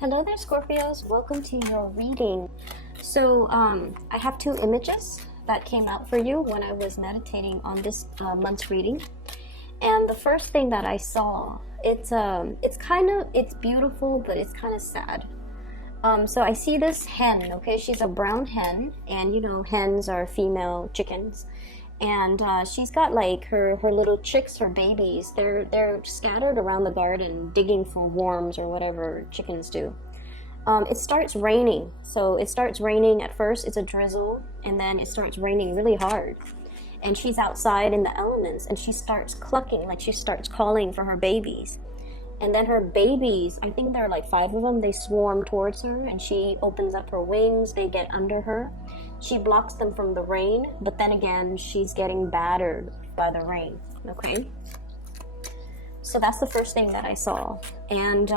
Hello there, Scorpios. Welcome to your reading. So, I have two images that came out for you when I was meditating on this month's reading. And the first thing that I saw, it's beautiful, but it's kind of sad. So I see this hen. Okay, she's a brown hen, and you know, hens are female chickens. And she's got like her little chicks, her babies. They're scattered around the garden, digging for worms or whatever chickens do. It starts raining. So it starts raining. At first, it's a drizzle, and then it starts raining really hard. And she's outside in the elements, and she starts clucking, like she starts calling for her babies. And then her babies, I think there are like 5 of them, they swarm towards her, and she opens up her wings, they get under her. She blocks them from the rain, but then again, she's getting battered by the rain, okay? So that's the first thing that I saw. And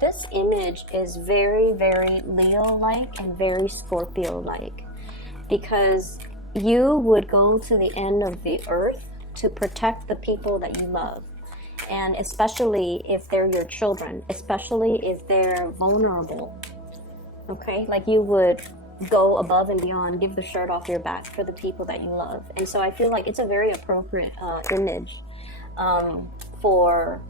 this image is very, very Leo-like and very Scorpio-like, because you would go to the end of the earth to protect the people that you love. And especially if they're your children, especially if they're vulnerable, okay? Like you would go above and beyond, give the shirt off your back for the people that you love. And so I feel like it's a very appropriate image for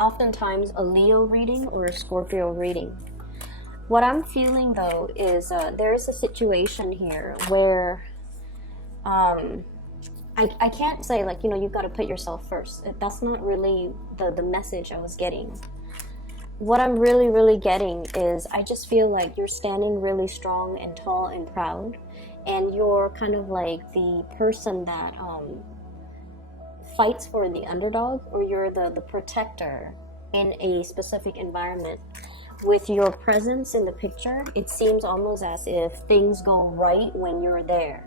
oftentimes a Leo reading or a Scorpio reading. What I'm feeling though is there's a situation here where I can't say like, you know, you've got to put yourself first. That's not really the message I was getting. What I'm really getting is I just feel like you're standing really strong and tall and proud, and you're kind of like the person that fights for the underdog, or you're the protector in a specific environment. With your presence in the picture, it seems almost as if things go right when you're there,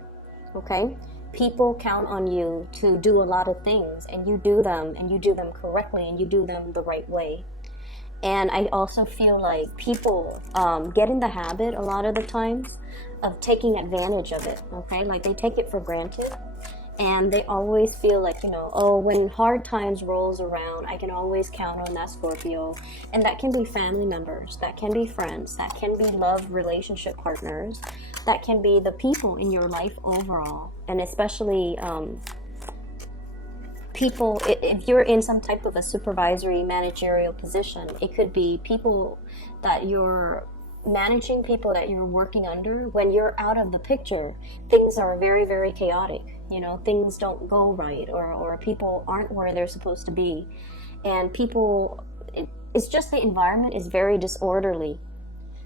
okay? People count on you to do a lot of things, and you do them correctly, and you do them the right way. And I also feel like people get in the habit a lot of the times of taking advantage of it, okay? Like they take it for granted, and they always feel like, you know, oh, when hard times rolls around, I can always count on that Scorpio. And that can be family members, that can be friends, that can be love relationship partners, that can be the people in your life overall. And especially people, if you're in some type of a supervisory managerial position, it could be people that you're managing, people that you're working under. When you're out of the picture, things are very chaotic. You know, things don't go right, or people aren't where they're supposed to be. And people, it's just the environment is very disorderly.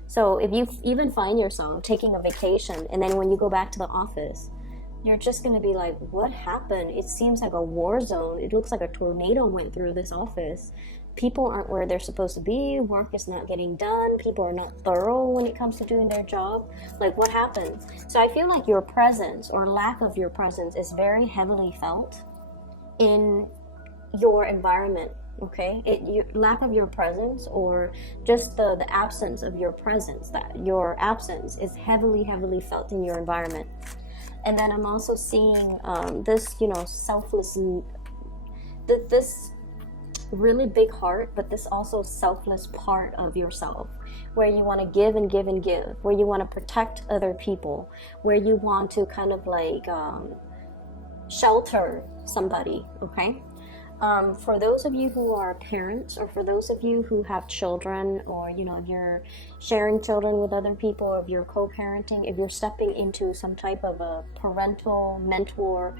So if you even find yourself taking a vacation, and then when you go back to the office, you're just going to be like, what happened? It seems like a war zone. It looks like a tornado went through this office. People aren't where they're supposed to be. Work is not getting done. People are not thorough when it comes to doing their job. Like, what happened? So I feel like your presence or lack of your presence is very heavily felt in your environment. Okay, lack of your presence, or just the absence of your presence, that your absence is heavily felt in your environment. And then I'm also seeing this, you know, selfless, this really big heart, but this also selfless part of yourself, where you want to give and give and give, where you want to protect other people, where you want to kind of like shelter somebody, okay? For those of you who are parents, or for those of you who have children, or, you know, if you're sharing children with other people, or if you're co-parenting, if you're stepping into some type of a parental mentor,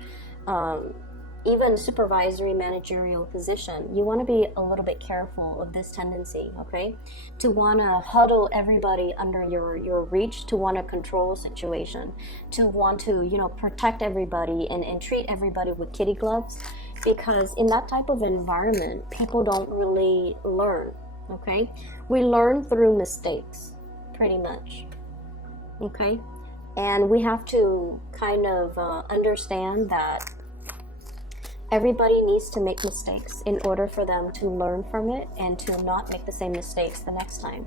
even supervisory managerial position, you want to be a little bit careful of this tendency, okay? To want to huddle everybody under your reach, to want to control a situation, to want to, you know, protect everybody and treat everybody with kitty gloves. Because in that type of environment, people don't really learn, okay? We learn through mistakes, pretty much, okay? And we have to kind of understand that everybody needs to make mistakes in order for them to learn from it and to not make the same mistakes the next time.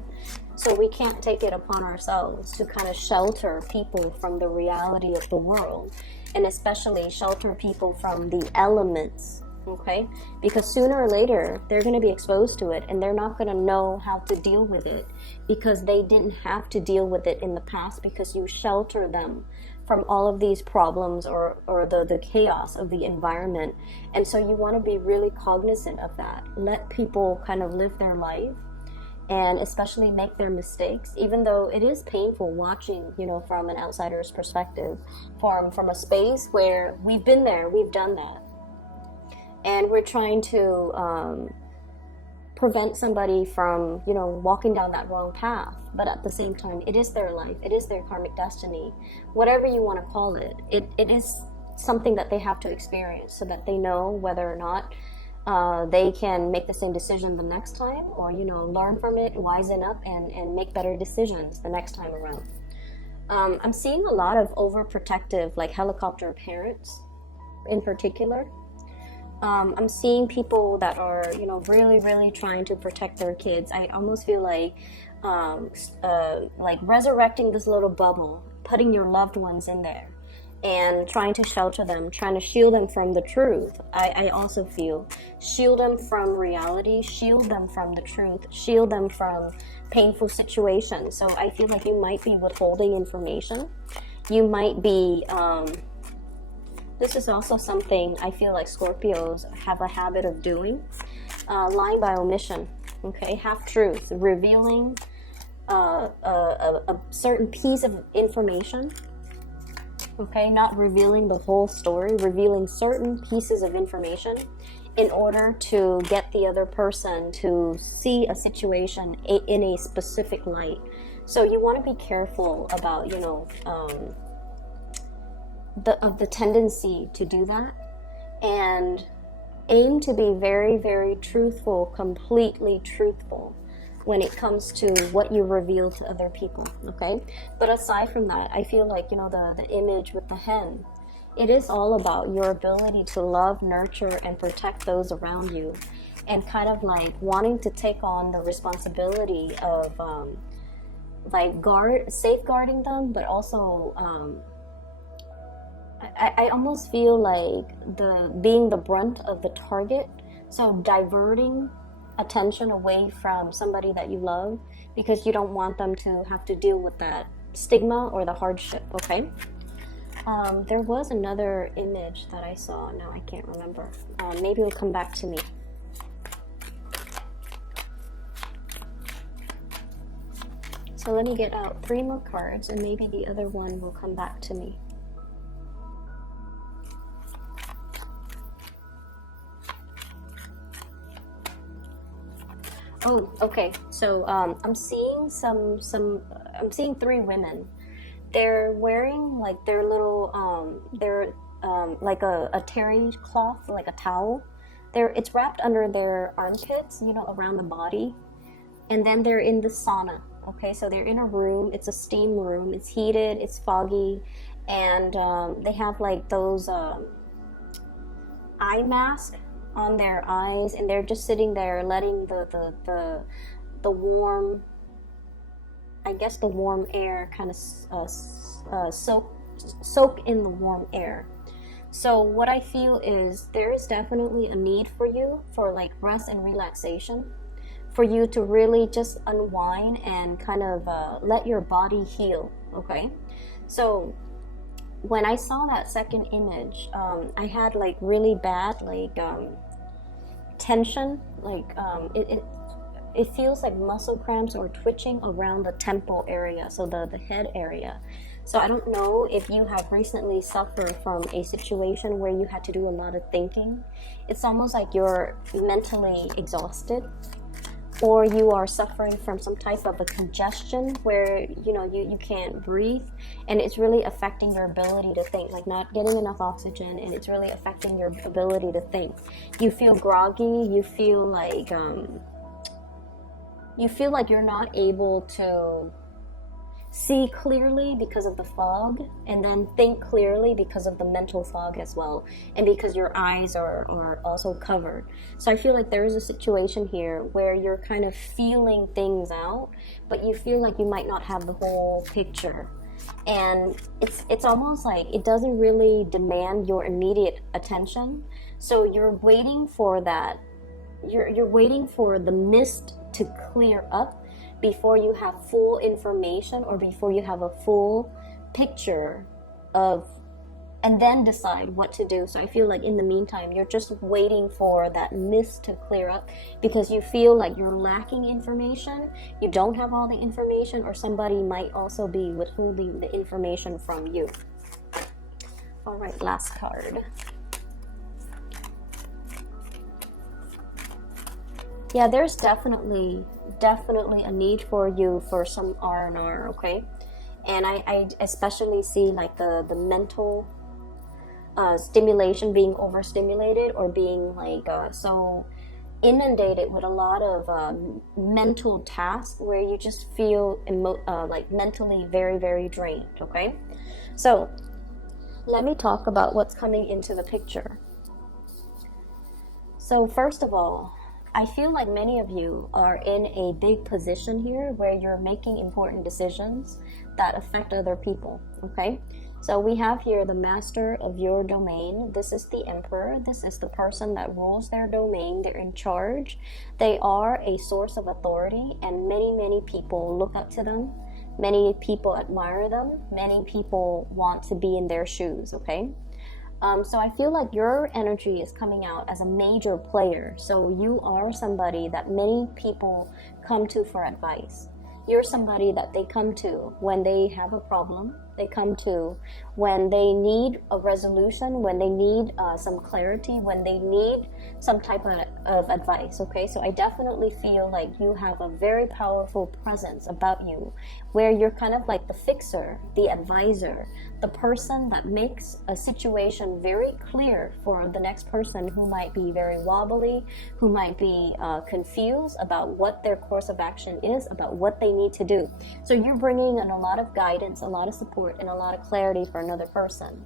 So we can't take it upon ourselves to kind of shelter people from the reality of the world, and especially shelter people from the elements okay? Because sooner or later, they're going to be exposed to it, and they're not going to know how to deal with it because they didn't have to deal with it in the past, because you shelter them from all of these problems or the chaos of the environment. And so you want to be really cognizant of that. Let people kind of live their life, and especially make their mistakes, even though it is painful watching, you know, from an outsider's perspective, from a space where we've been there, we've done that. And we're trying to prevent somebody from, you know, walking down that wrong path. But at the same time, it is their life. It is their karmic destiny. Whatever you want to call it, it is something that they have to experience so that they know whether or not they can make the same decision the next time, or, you know, learn from it, wisen up, and make better decisions the next time around. I'm seeing a lot of overprotective, like helicopter parents in particular. I'm seeing people that are, you know, really, really trying to protect their kids. I almost feel like resurrecting this little bubble, putting your loved ones in there, and trying to shelter them, trying to shield them from the truth. I also feel shield them from reality, shield them from the truth, shield them from painful situations. So I feel like you might be withholding information. You might be this is also something I feel like Scorpios have a habit of doing. Lying by omission, okay? Half-truth, revealing a certain piece of information, okay? Not revealing the whole story, revealing certain pieces of information in order to get the other person to see a situation in a specific light. So you want to be careful about, you know, the tendency to do that, and aim to be very, very truthful, completely truthful when it comes to what you reveal to other people, okay? But aside from that, I feel like, you know, the image with the hen, it is all about your ability to love, nurture, and protect those around you, and kind of like wanting to take on the responsibility of safeguarding them, but also I almost feel like being the brunt of the target, so diverting attention away from somebody that you love because you don't want them to have to deal with that stigma or the hardship, okay? There was another image that I saw, now I can't remember. Maybe it'll come back to me. So let me get out 3 more cards, and maybe the other one will come back to me. Oh, okay. So I'm seeing I'm seeing 3 women. They're wearing like their little like a terry cloth, like a towel. It's wrapped under their armpits, you know, around the body, and then they're in the sauna. Okay, so they're in a room. It's a steam room. It's heated. It's foggy, and they have like those eye masks on their eyes, and they're just sitting there letting the warm, I guess the warm air kind of soak in the warm air. So what I feel is there is definitely a need for you for like rest and relaxation, for you to really just unwind and kind of let your body heal, okay? So when I saw that second image, I had like really bad like tension, like it feels like muscle cramps or twitching around the temple area, so the head area. So I don't know if you have recently suffered from a situation where you had to do a lot of thinking. It's almost like you're mentally exhausted, or you are suffering from some type of a congestion where, you know, you can't breathe, and it's really affecting your ability to think, like not getting enough oxygen, and it's really affecting your ability to think. You feel groggy, you feel like you're not able to see clearly because of the fog, and then think clearly because of the mental fog as well, and because your eyes are also covered. So I feel like there is a situation here where you're kind of feeling things out, but you feel like you might not have the whole picture, and it's almost like it doesn't really demand your immediate attention. So you're waiting for that. You're waiting for the mist to clear up before you have full information, or before you have a full picture of, and then decide what to do. So I feel like in the meantime, you're just waiting for that mist to clear up because you feel like you're lacking information. You don't have all the information, or somebody might also be withholding the information from you. All right, last card. Yeah, there's definitely a need for you for some R&R, okay? And I especially see like the mental stimulation, being overstimulated, or being like so inundated with a lot of mental tasks where you just feel like mentally very, very drained, okay? So let me talk about what's coming into the picture. So first of all, I feel like many of you are in a big position here where you're making important decisions that affect other people, okay? So we have here the master of your domain. This is the emperor. This is the person that rules their domain. They're in charge. They are a source of authority, and many people look up to them. Many people admire them. Many people want to be in their shoes, okay? So I feel like your energy is coming out as a major player. So you are somebody that many people come to for advice. You're somebody that they come to when they have a problem. They come to when they need a resolution, when they need some clarity, when they need some type of advice, okay? So I definitely feel like you have a very powerful presence about you, where you're kind of like the fixer, the advisor, the person that makes a situation very clear for the next person who might be very wobbly, who might be confused about what their course of action is, about what they need to do. So you're bringing in a lot of guidance, a lot of support, and a lot of clarity for another person.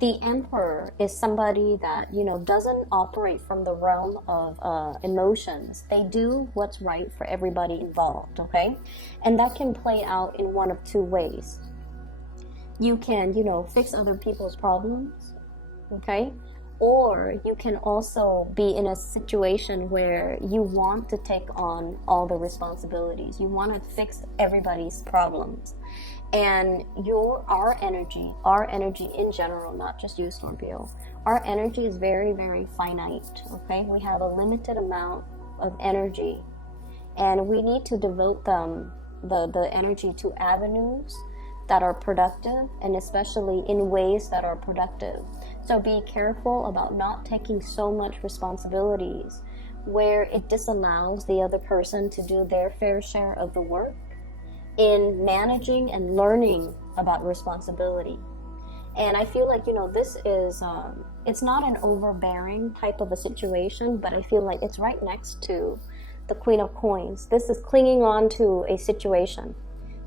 The emperor is somebody that, doesn't operate from the realm of emotions. They do what's right for everybody involved, okay? And that can play out in one of two ways. You can, fix other people's problems, okay? Or you can also be in a situation where you want to take on all the responsibilities. You want to fix everybody's problems. And our energy in general, not just you, Scorpio, our energy is very, very finite, okay? We have a limited amount of energy, and we need to devote the energy to avenues that are productive, and especially in ways that are productive. So be careful about not taking so much responsibilities where it disallows the other person to do their fair share of the work in managing and learning about responsibility. And I feel like, this is, it's not an overbearing type of a situation, but I feel like it's right next to the Queen of Coins. This is clinging on to a situation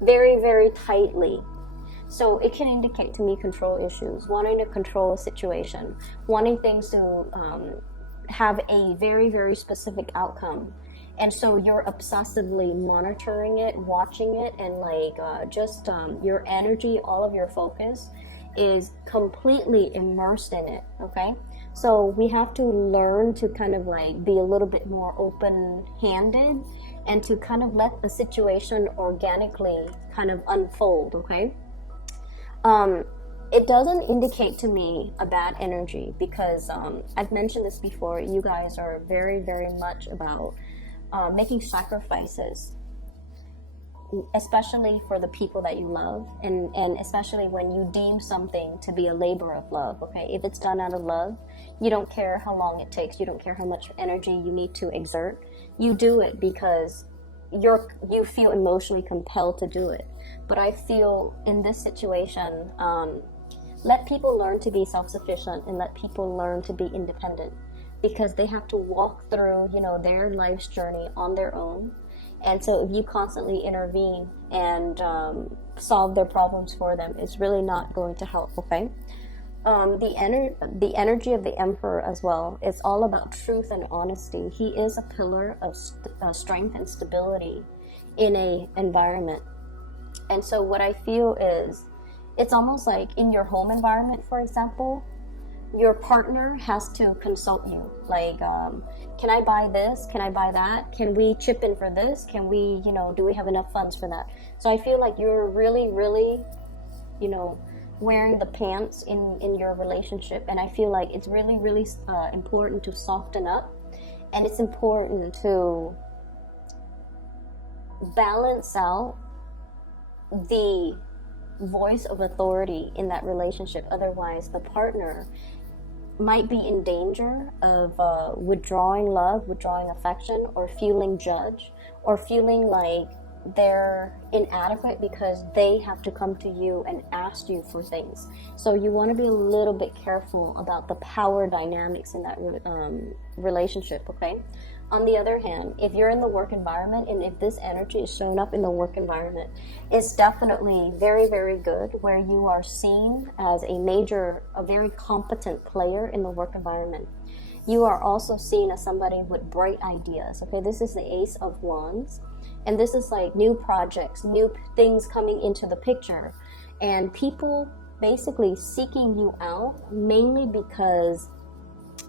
very, very tightly. So it can indicate to me control issues, wanting to control a situation, wanting things to have a very, very specific outcome. And so you're obsessively monitoring it, watching it, and your energy, all of your focus is completely immersed in it, okay? So we have to learn to kind of be a little bit more open-handed and to kind of let the situation organically kind of unfold, okay? It doesn't indicate to me a bad energy because I've mentioned this before. You guys are very, very much about making sacrifices, especially for the people that you love, and especially when you deem something to be a labor of love, okay? If it's done out of love, you don't care how long it takes, you don't care how much energy you need to exert. You do it because you feel emotionally compelled to do it. But I feel in this situation, let people learn to be self-sufficient and let people learn to be independent, because they have to walk through, their life's journey on their own. And so if you constantly intervene and solve their problems for them, it's really not going to help, okay? The energy of the emperor as well is all about truth and honesty. He is a pillar of strength and stability in a environment. And so what I feel is, it's almost like in your home environment, for example, your partner has to consult you, like, can I buy this, can I buy that, can we chip in for this, can we, do we have enough funds for that? So I feel like you're really, really, wearing the pants in your relationship, and I feel like it's really, really important to soften up, and it's important to balance out the voice of authority in that relationship. Otherwise, the partner might be in danger of withdrawing love, withdrawing affection, or feeling judged, or feeling like they're inadequate because they have to come to you and ask you for things. So you want to be a little bit careful about the power dynamics in that relationship, okay? On the other hand, if you're in the work environment, and if this energy is showing up in the work environment, it's definitely very, very good, where you are seen as a very competent player in the work environment. You are also seen as somebody with bright ideas, okay? This is the Ace of Wands, and this is like new projects, new things coming into the picture, and people basically seeking you out mainly because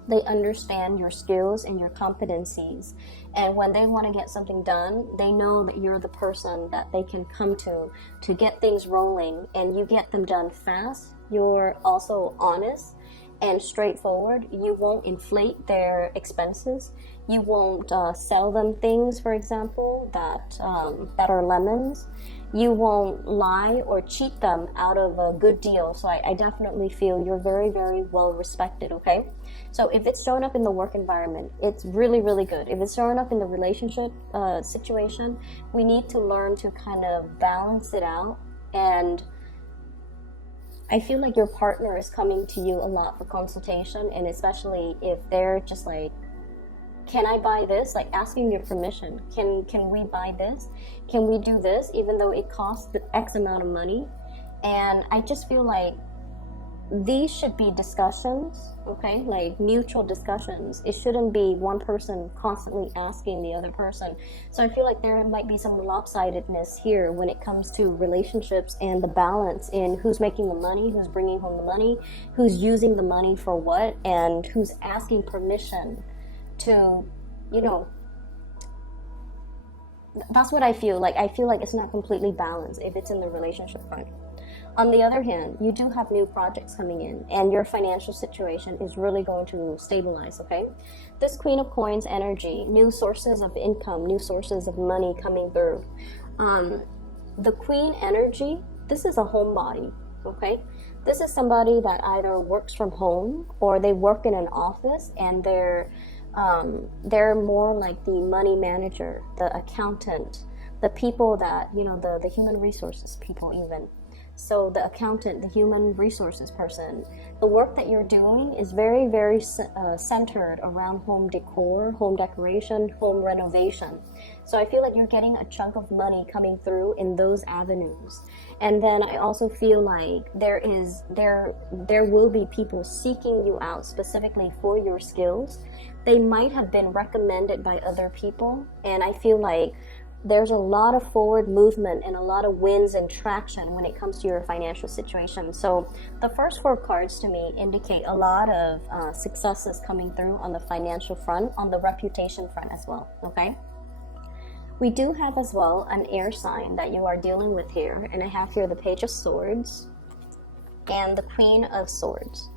they understand your skills and your competencies. And when they want to get something done, they know that you're the person that they can come to get things rolling, and you get them done fast. You're also honest and straightforward. You won't inflate their expenses. You won't sell them things, for example, that are lemons. You won't lie or cheat them out of a good deal. So I definitely feel you're very, very well respected, okay? So if it's showing up in the work environment, it's really, really good. If it's showing up in the relationship situation, we need to learn to kind of balance it out. And I feel like your partner is coming to you a lot for consultation, and especially if they're just like, can I buy this? Like asking your permission. Can we buy this? Can we do this? Even though it costs X amount of money. And I just feel like these should be discussions, okay? Like mutual discussions. It shouldn't be one person constantly asking the other person. So I feel like there might be some lopsidedness here when it comes to relationships and the balance in who's making the money, who's bringing home the money, who's using the money for what, and who's asking permission to, that's what I feel like. I feel like it's not completely balanced if it's in the relationship front. On the other hand, you do have new projects coming in, and your financial situation is really going to stabilize, okay? This Queen of Coins energy, new sources of income, new sources of money coming through. The Queen energy, this is a homebody, okay? This is somebody that either works from home or they work in an office, and they're more like the money manager, the accountant, the people that, the human resources people even. So the accountant, the human resources person, the work that you're doing is very, very centered around home decor, home decoration, home renovation. So I feel like you're getting a chunk of money coming through in those avenues. And then I also feel like there will be people seeking you out specifically for your skills. They might have been recommended by other people, and I feel like there's a lot of forward movement and a lot of wins and traction when it comes to your financial situation. So the first 4 cards to me indicate a lot of successes coming through on the financial front, on the reputation front as well, okay? We do have as well an air sign that you are dealing with here, and I have here the Page of Swords and the Queen of Swords.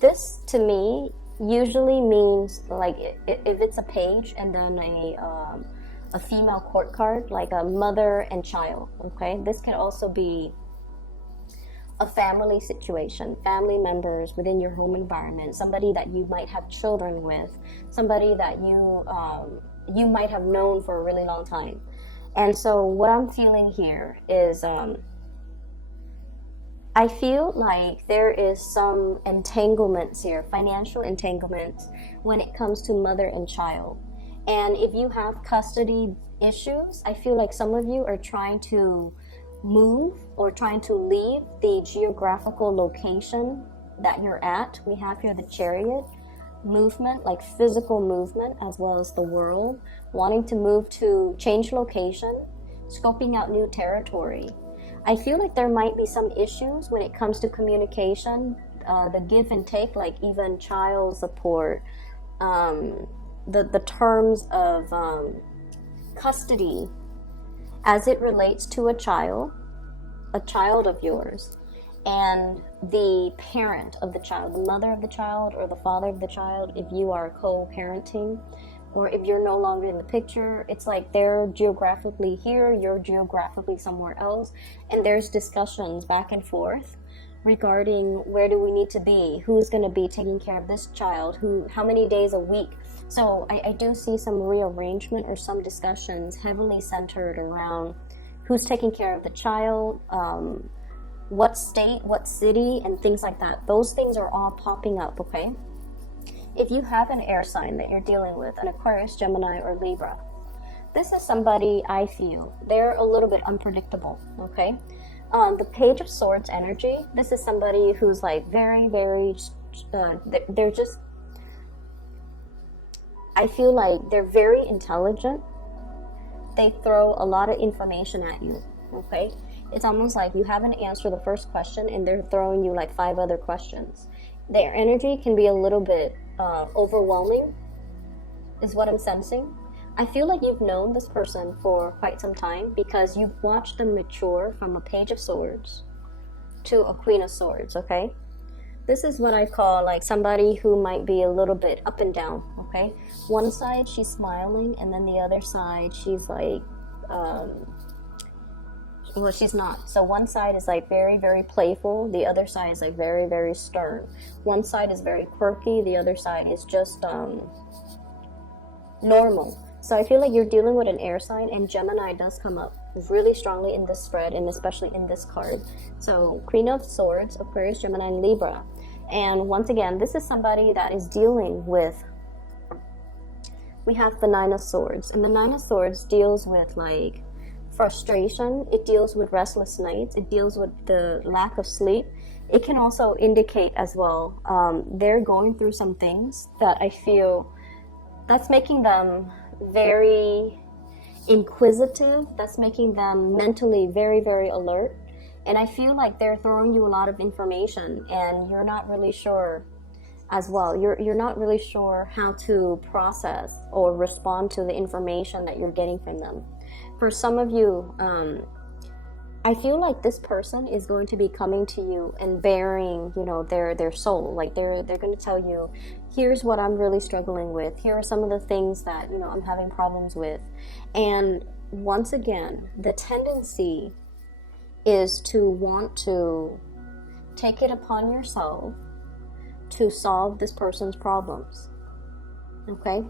This to me usually means, like, if it's a page and then a female court card, like a mother and child, okay? This could also be a family situation, family members within your home environment, somebody that you might have children with, somebody that you might have known for a really long time. And so what I'm feeling here is I feel like there is some entanglements here, financial entanglements, when it comes to mother and child. And if you have custody issues, I feel like some of you are trying to move or trying to leave the geographical location that you're at. We have here the Chariot, movement, like physical movement, as well as the World, wanting to move to change location, scoping out new territory. I feel like there might be some issues when it comes to communication the give and take, like even child support, the terms of custody as it relates to a child of yours, and the parent of the child, the mother of the child or the father of the child, if you are co-parenting, or if you're no longer in the picture. It's like they're geographically here, you're geographically somewhere else, and there's discussions back and forth regarding where do we need to be, who's going to be taking care of this child, how many days a week. So I do see some rearrangement or some discussions heavily centered around who's taking care of the child, what state, what city, and things like that. Those things are all popping up, okay? If you have an air sign that you're dealing with, an Aquarius, Gemini, or Libra, this is somebody, I feel, they're a little bit unpredictable, okay? The Page of Swords energy, this is somebody who's like very, very, they're just, I feel like they're very intelligent. They throw a lot of information at you, okay? It's almost like you haven't answered the first question and they're throwing you like 5 other questions. Their energy can be a little bit overwhelming, is what I'm sensing. I feel like you've known this person for quite some time because you've watched them mature from a Page of Swords to a Queen of Swords, okay? This is what I call like somebody who might be a little bit up and down, okay? One side she's smiling, and then the other side she's like, well, she's not. So one side is like very, very playful. The other side is like very, very stern. One side is very quirky. The other side is just normal. So I feel like you're dealing with an air sign, and Gemini does come up really strongly in this spread, and especially in this card. So Queen of Swords, Aquarius, Gemini, and Libra. And once again, this is somebody that is dealing with, we have the Nine of Swords. And the Nine of Swords deals with like frustration. It deals with restless nights. It deals with the lack of sleep. It can also indicate as well, they're going through some things that I feel that's making them very inquisitive. That's making them mentally very, very alert. And I feel like they're throwing you a lot of information and you're not really sure as well. You're not really sure how to process or respond to the information that you're getting from them. For some of you, I feel like this person is going to be coming to you and bearing, you know, their soul. Like they're going to tell you, here's what I'm really struggling with. Here are some of the things that, you know, I'm having problems with. And once again, the tendency is to want to take it upon yourself to solve this person's problems. Okay?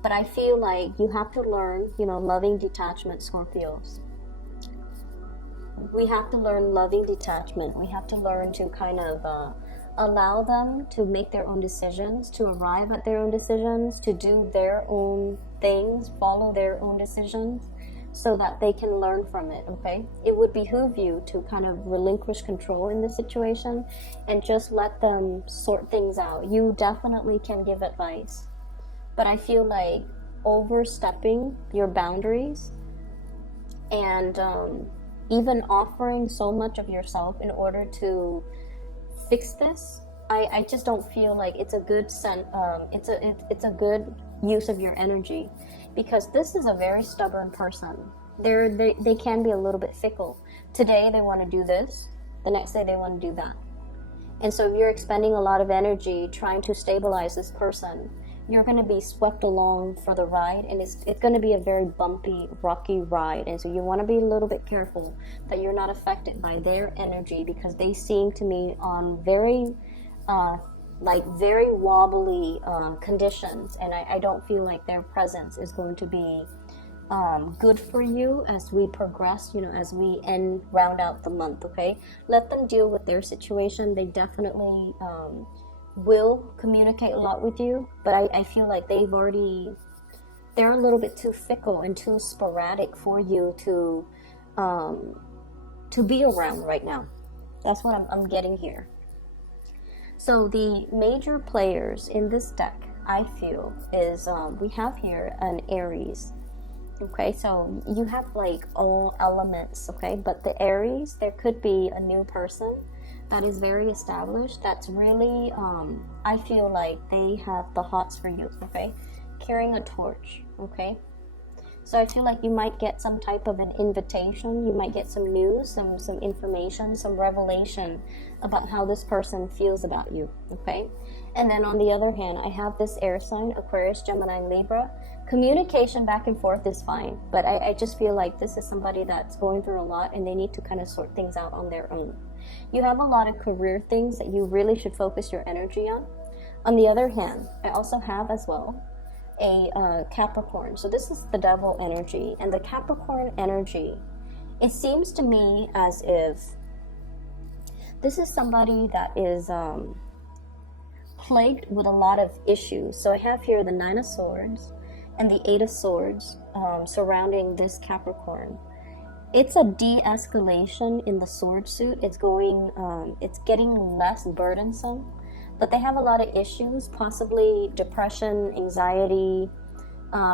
But I feel like you have to learn, you know, loving detachment, Scorpios. We have to learn loving detachment. We have to learn to kind of allow them to make their own decisions, to arrive at their own decisions, to do their own things, follow their own decisions, so that they can learn from it, okay? It would behoove you to kind of relinquish control in this situation and just let them sort things out. You definitely can give advice, but I feel like overstepping your boundaries and even offering so much of yourself in order to fix this, I just don't feel like it's a good it's a good use of your energy, because this is a very stubborn person. They can be a little bit fickle. Today they want to do this, the next day they want to do that. And so if you're expending a lot of energy trying to stabilize this person, you're going to be swept along for the ride, and it's going to be a very bumpy, rocky ride. And so you want to be a little bit careful that you're not affected by their energy, because they seem to me on very very wobbly conditions, and I don't feel like their presence is going to be good for you as we progress, you know, as we round out the month, okay? Let them deal with their situation. They definitely will communicate a lot with you, but I feel like they're a little bit too fickle and too sporadic for you to be around right now. That's what I'm getting here. So the major players in this deck, I feel, is we have here an Aries. Okay, so you have like all elements, okay? But the Aries, there could be a new person that is very established, that's really, I feel like they have the hots for you, okay? Carrying a torch, okay? So I feel like you might get some type of an invitation, you might get some news, some information, some revelation about how this person feels about you, okay? And then on the other hand, I have this air sign, Aquarius, Gemini, and Libra. Communication back and forth is fine, but I just feel like this is somebody that's going through a lot and they need to kind of sort things out on their own. You have a lot of career things that you really should focus your energy on. On the other hand, I also have as well a Capricorn. So this is the devil energy, and the Capricorn energy, it seems to me as if this is somebody that is plagued with a lot of issues. So I have here the Nine of Swords and the Eight of Swords surrounding this Capricorn. It's a de-escalation in the sword suit. It's going, it's getting less burdensome, but they have a lot of issues, possibly depression, anxiety,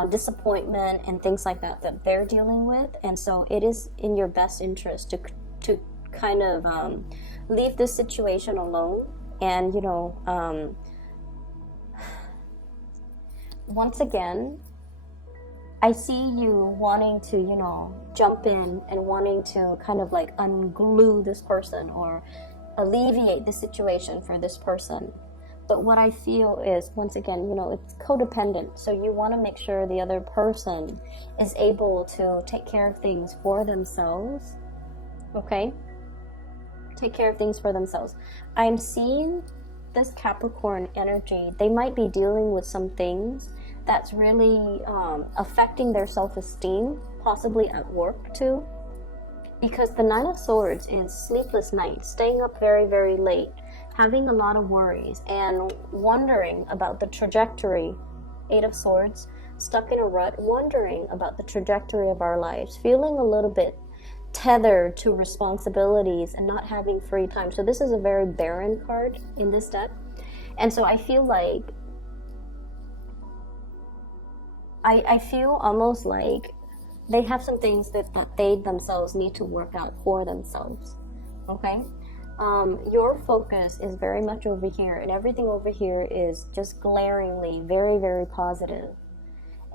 disappointment, and things like that that they're dealing with. And so it is in your best interest to kind of leave this situation alone. And, you know, once again, I see you wanting to, you know, jump in and wanting to kind of like unglue this person or alleviate the situation for this person. But what I feel is, once again, you know, it's codependent. So you want to make sure the other person is able to take care of things for themselves. Okay? Take care of things for themselves. I'm seeing this Capricorn energy. They might be dealing with some things that's really affecting their self-esteem, possibly at work too. Because the Nine of Swords is sleepless nights, staying up very, very late, having a lot of worries, and wondering about the trajectory. Eight of Swords, stuck in a rut, wondering about the trajectory of our lives, feeling a little bit tethered to responsibilities and not having free time. So this is a very barren card in this deck. And so I feel like, I feel almost like they have some things that they themselves need to work out for themselves, okay? Your focus is very much over here, and everything over here is just glaringly very, very positive.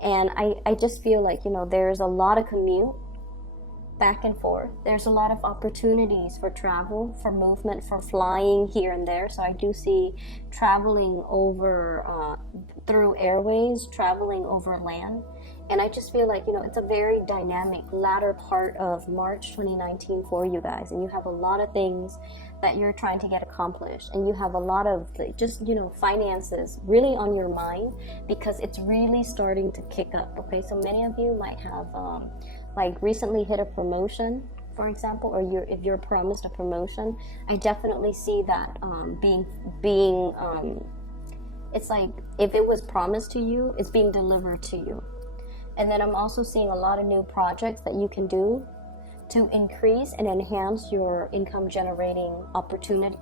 And I just feel like, you know, there's a lot of commute back and forth. There's a lot of opportunities for travel, for movement, for flying here and there. So I do see traveling over through airways, traveling over land. And I just feel like, you know, it's a very dynamic latter part of March 2019 for you guys. And you have a lot of things that you're trying to get accomplished. And you have a lot of just, you know, finances really on your mind because it's really starting to kick up. Okay, so many of you might have like recently hit a promotion, for example, or if you're promised a promotion. I definitely see that being it's like if it was promised to you, it's being delivered to you. And then I'm also seeing a lot of new projects that you can do to increase and enhance your income generating opportunity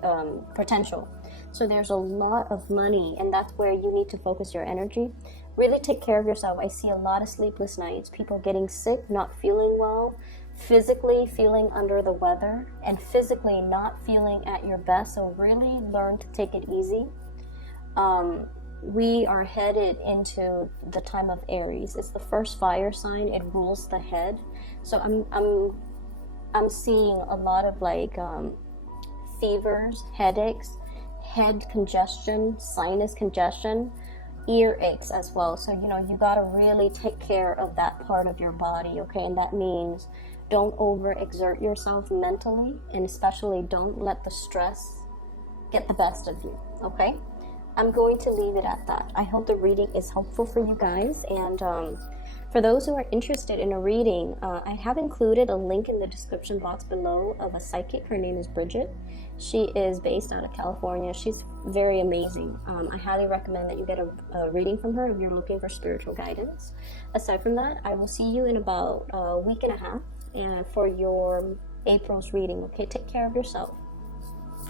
potential. So there's a lot of money, and that's where you need to focus your energy. Really take care of yourself. I see a lot of sleepless nights, people getting sick, not feeling well, physically feeling under the weather, and physically not feeling at your best. So really learn to take it easy. We are headed into the time of Aries. It's the first fire sign. It rules the head. So I'm seeing a lot of like fevers, headaches, head congestion, sinus congestion, ear aches as well. So, you know, you got to really take care of that part of your body, okay? And that means don't overexert yourself mentally, and especially don't let the stress get the best of you, okay? I'm going to leave it at that. I hope the reading is helpful for you guys. And for those who are interested in a reading, I have included a link in the description box below of a psychic. Her name is Bridget. She is based out of California. She's very amazing. I highly recommend that you get a reading from her if you're looking for spiritual guidance. Aside from that, I will see you in about a week and a half for your April's reading. Okay, take care of yourself.